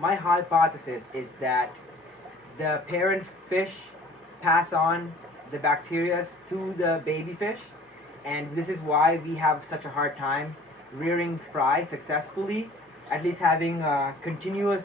my hypothesis is that the parent fish pass on the bacteria to the baby fish, and this is why we have such a hard time rearing fry successfully, at least having continuous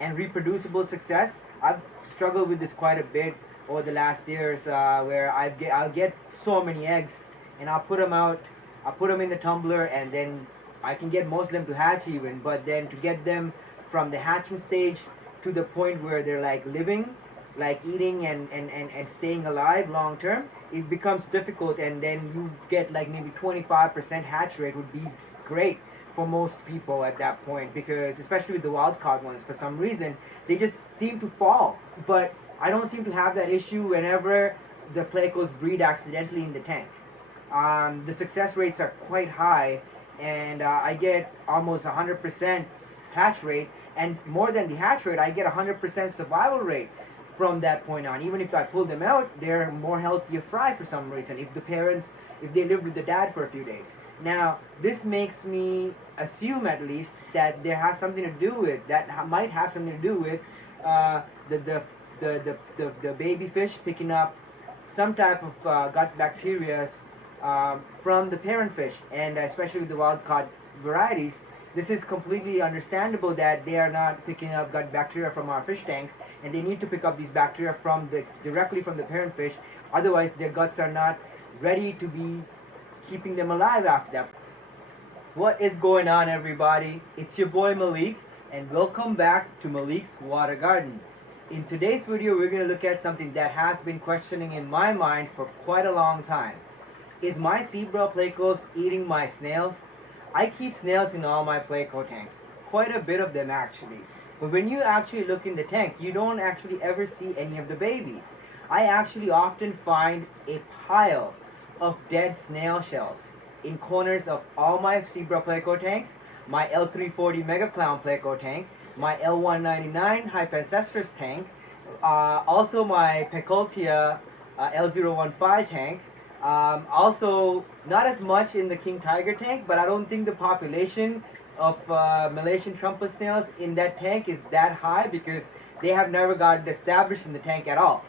and reproducible success. I've struggled with this quite a bit over the last years, where I'll get so many eggs, and I'll put them out, I'll put them in the tumbler, and then I can get most of them to hatch even, but then to get them from the hatching stage to the point where they're like living, like eating and staying alive long term, it becomes difficult, and then you get like maybe 25% hatch rate would be great for most people at that point, because especially with the wild caught ones, for some reason they just seem to fall. But I don't seem to have that issue whenever the Plecos breed accidentally in the tank. The success rates are quite high, and I get almost 100% hatch rate, and more than the hatch rate, I get 100% survival rate from that point on. Even if I pull them out, they're more healthier fry for some reason, if the parents, if they lived with the dad for a few days. Now, this makes me assume at least that there has something to do with, might have something to do with the baby fish picking up some type of gut bacteria from the parent fish, and especially with the wild caught varieties, this is completely understandable that they are not picking up gut bacteria from our fish tanks, and they need to pick up these bacteria directly from the parent fish. Otherwise, their guts are not ready to be keeping them alive after that. What is going on, everybody? It's your boy Malik, and welcome back to Malik's Water Garden. In today's video, we're going to look at something that has been questioning in my mind for quite a long time. Is my zebra Plecos eating my snails? I keep snails in all my Pleco tanks, quite a bit of them actually. But when you actually look in the tank, you don't actually ever see any of the babies. I actually often find a pile of dead snail shells in corners of all my zebra Pleco tanks, my L340 Mega Clown Pleco tank, my L199 Hypencestrus tank, also my Pecultia L015 tank. Also, not as much in the King Tiger tank, but I don't think the population of Malaysian trumpet snails in that tank is that high, because they have never gotten established in the tank at all.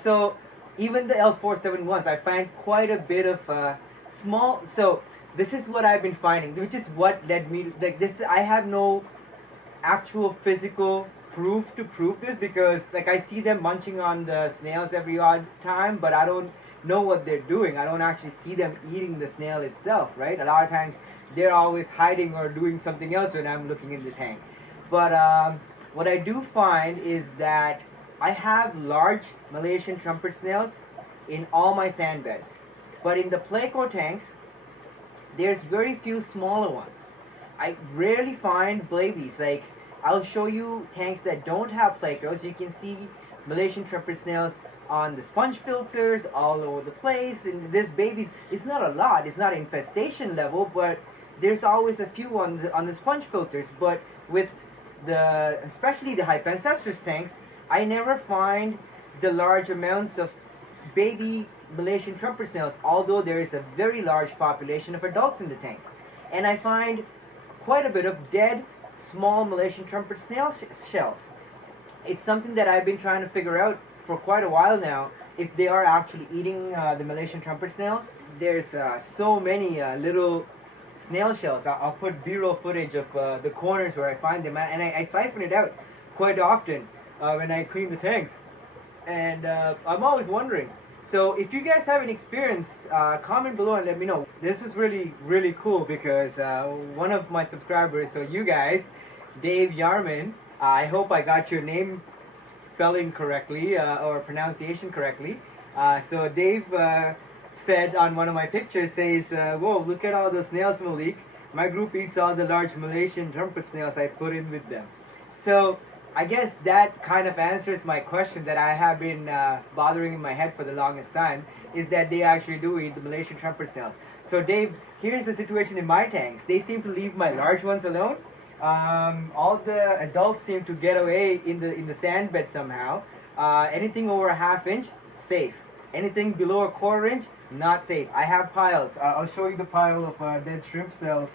So even the L471s, I find quite a bit of small. So this is what I've been finding, which is what led me to, like, this. I have no actual physical proof to prove this, because like I see them munching on the snails every odd time, but I don't know what they're doing. I don't actually see them eating the snail itself, right? A lot of times they're always hiding or doing something else when I'm looking in the tank. But what I do find is that I have large Malaysian trumpet snails in all my sand beds, but in the Pleco tanks there's very few smaller ones. I rarely find babies. Like, I'll show you tanks that don't have Plecos. You can see Malaysian trumpet snails on the sponge filters all over the place, and there's babies. It's not a lot, it's not infestation level, but there's always a few on the sponge filters. But with especially the Hypencestrus tanks, I never find the large amounts of baby Malaysian trumpet snails, although there is a very large population of adults in the tank. And I find quite a bit of dead small Malaysian trumpet snail shells. It's something that I've been trying to figure out for quite a while now, if they are actually eating the Malaysian trumpet snails. There's so many little snail shells. I'll put B-roll footage of the corners where I find them, and I siphon it out quite often when I clean the tanks. And I'm always wondering. So if you guys have any experience, comment below and let me know. This is really, really cool, because one of my subscribers, so you guys, Dave Yarman, I hope I got your name spelling correctly or pronunciation correctly. So Dave said on one of my pictures, says, whoa, look at all the snails, Malik. My group eats all the large Malaysian trumpet snails I put in with them. So I guess that kind of answers my question that I have been bothering in my head for the longest time, is that they actually do eat the Malaysian trumpet snails. So Dave, here's the situation in my tanks. They seem to leave my large ones alone. All the adults seem to get away in the sand bed somehow. Anything over a ½ inch, safe. Anything below a quarter inch, not safe. I have piles. I'll show you the pile of dead shrimp cells.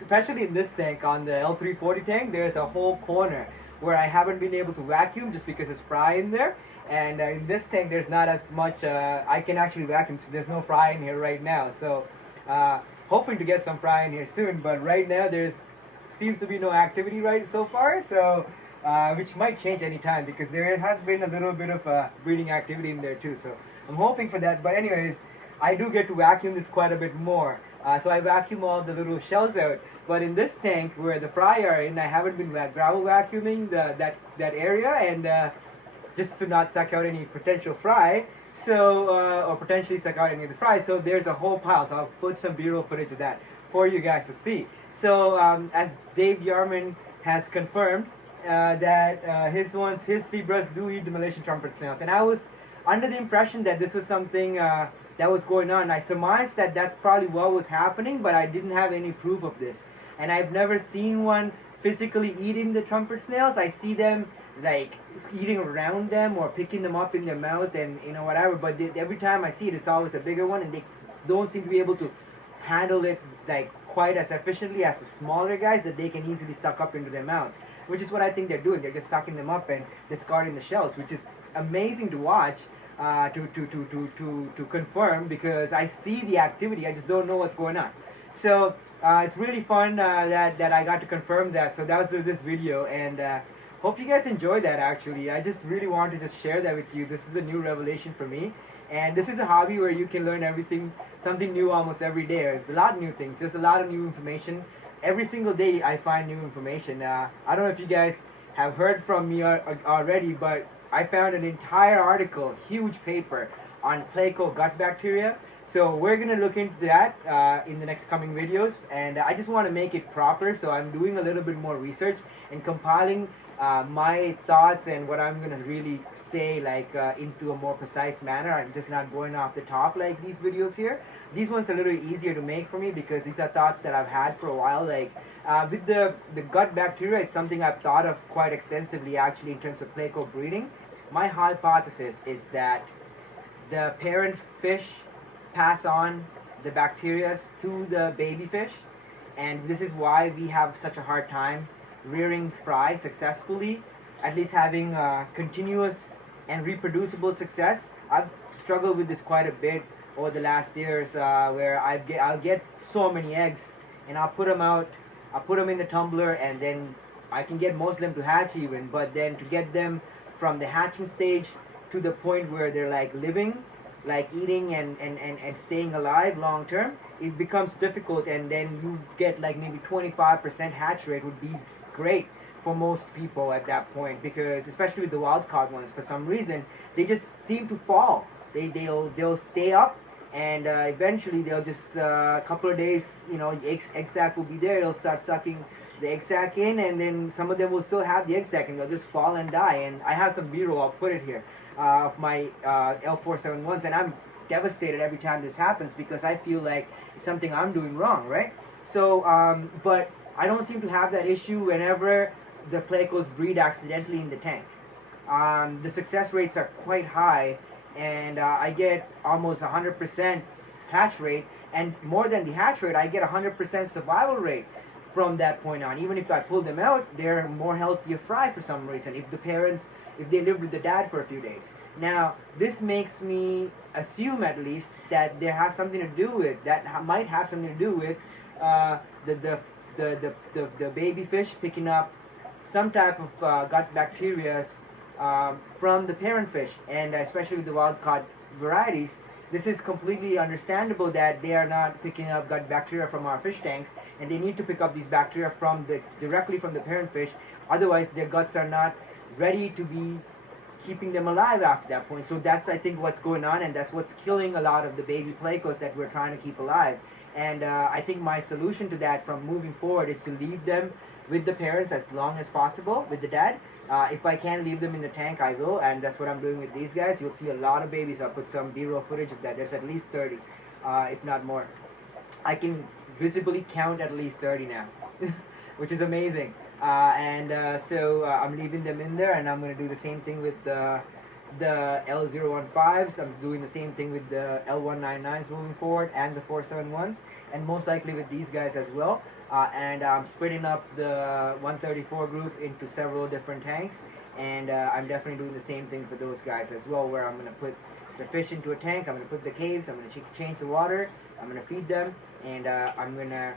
Especially in this tank, on the L340 tank, there's a whole corner where I haven't been able to vacuum just because there's fry in there. And in this tank, there's not as much. I can actually vacuum, so there's no fry in here right now. So hoping to get some fry in here soon. But right now, there's seems to be no activity right so far. So which might change anytime because there has been a little bit of breeding activity in there too. So I'm hoping for that. But anyways, I do get to vacuum this quite a bit more. So I vacuum all the little shells out. But in this tank where the fry are in, I haven't been gravel vacuuming that area and just to not suck out any potential fry. So or potentially suck out any of the fry. So there's a whole pile. So I'll put some B-roll footage of that for you guys to see. So as Dave Yarman has confirmed, that his zebras do eat the Malaysian trumpet snails, and I was under the impression that this was something that was going on. I surmised that that's probably what was happening, but I didn't have any proof of this, and I've never seen one physically eating the trumpet snails. I see them like eating around them or picking them up in their mouth and whatever, but every time I see it, it's always a bigger one, and they don't seem to be able to handle it like quite as efficiently as the smaller guys that they can easily suck up into their mouths, which is what I think they're doing. They're just sucking them up and discarding the shells, which is amazing to watch, to confirm, because I see the activity, I just don't know what's going on. So it's really fun that I got to confirm that. So that was this video, and hope you guys enjoyed that. Actually, I just really wanted to just share that with you. This is a new revelation for me, and this is a hobby where you can learn something new almost every day. There's a lot of new things. There's a lot of new information. Every single day I find new information. I don't know if you guys have heard from me already, but I found an entire article, huge paper, on Pleco gut bacteria. So we're going to look into that in the next coming videos, and I just want to make it proper, so I'm doing a little bit more research and compiling my thoughts and what I'm going to really say into a more precise manner. I'm just not going off the top like these videos here. These ones are a little easier to make for me because these are thoughts that I've had for a while. With the gut bacteria, it's something I've thought of quite extensively actually in terms of Pleco breeding. My hypothesis is that the parent fish pass on the bacteria to the baby fish, and this is why we have such a hard time rearing fry successfully, at least having continuous and reproducible success. I've struggled with this quite a bit over the last years, where I'll get so many eggs and I'll put them out, I'll put them in the tumbler, and then I can get most of them to hatch even, but then to get them from the hatching stage to the point where they're living, eating and staying alive long term, it becomes difficult, and then you get maybe 25% hatch rate would be great for most people at that point, because especially with the wild caught ones, for some reason they just seem to fall. They'll stay up, and eventually they'll just a couple of days, egg sac will be there, it'll start sucking the egg sac in, and then some of them will still have the egg sac and they'll just fall and die. And I have some B-roll, I'll put it here, of my L471s, and I'm devastated every time this happens because I feel like it's something I'm doing wrong, right? So but I don't seem to have that issue whenever the Plecos breed accidentally in the tank. The success rates are quite high, and I get almost 100% hatch rate, and more than the hatch rate, I get 100% survival rate from that point on. Even if I pull them out, they're more healthier fry for some reason, if they lived with the dad for a few days. Now, this makes me assume at least that there has something to do with, might have something to do with the baby fish picking up some type of gut bacteria from the parent fish, and especially with the wild caught varieties, this is completely understandable that they are not picking up gut bacteria from our fish tanks, and they need to pick up these bacteria directly from the parent fish. Otherwise, their guts are not ready to be keeping them alive after that point. So that's, I think, what's going on, and that's what's killing a lot of the baby Plecos that we're trying to keep alive. And I think my solution to that from moving forward is to leave them with the parents as long as possible, with the dad. If I can leave them in the tank, I will, and that's what I'm doing with these guys. You'll see a lot of babies. I'll put some B-roll footage of that. There's at least 30, if not more. I can visibly count at least 30 now, which is amazing. So I'm leaving them in there, and I'm going to do the same thing with the L015s. I'm doing the same thing with the L199s moving forward, and the 471s, and most likely with these guys as well. And I'm splitting up the 134 group into several different tanks, and I'm definitely doing the same thing for those guys as well, where I'm going to put the fish into a tank, I'm going to put the caves, I'm going to change the water, I'm going to feed them, and I'm going to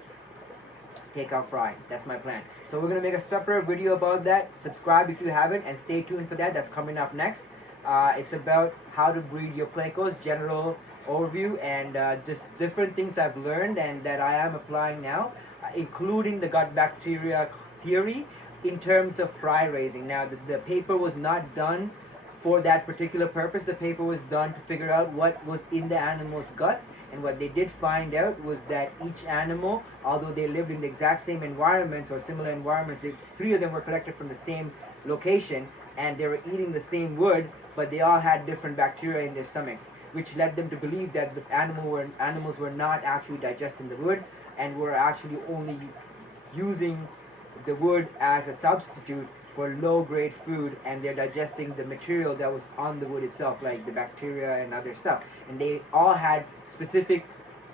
take out fry. That's my plan. So we're going to make a separate video about that. Subscribe if you haven't, and stay tuned for that. That's coming up next. It's about how to breed your Plecos, general overview, and just different things I've learned and that I am applying now, including the gut bacteria theory in terms of fry raising. Now, the paper was not done for that particular purpose. The paper was done to figure out what was in the animal's guts, and what they did find out was that each animal, although they lived in the exact same environments or similar environments, 3 of them were collected from the same location, and they were eating the same wood, but they all had different bacteria in their stomachs, which led them to believe that the animals were not actually digesting the wood, and were actually only using the wood as a substitute for low-grade food, and they're digesting the material that was on the wood itself, like the bacteria and other stuff. And they all had specific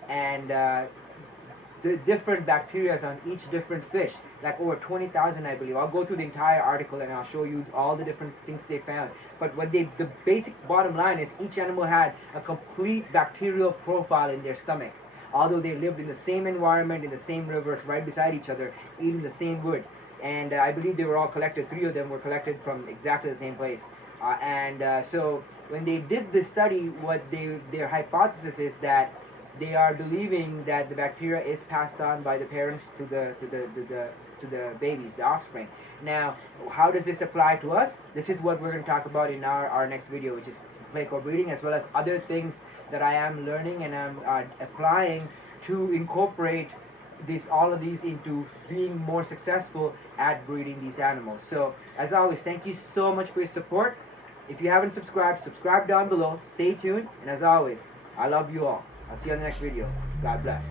and the different bacteria on each different fish, like over 20,000, I believe. I'll go through the entire article and I'll show you all the different things they found. But what the basic bottom line is, each animal had a complete bacterial profile in their stomach, although they lived in the same environment, in the same rivers, right beside each other, eating the same wood. And I believe they were all collected, 3 of them were collected from exactly the same place. So when they did this study, what their hypothesis is that they are believing that the bacteria is passed on by the parents to the babies, the offspring. Now, how does this apply to us? This is what we're going to talk about in our next video, which is Pleco breeding, as well as other things that I am learning and I'm applying to incorporate all of these into being more successful at breeding these animals. So, as always, thank you so much for your support. If you haven't subscribed, subscribe down below. Stay tuned, and as always, I love you all. I'll see you on the next video. God bless.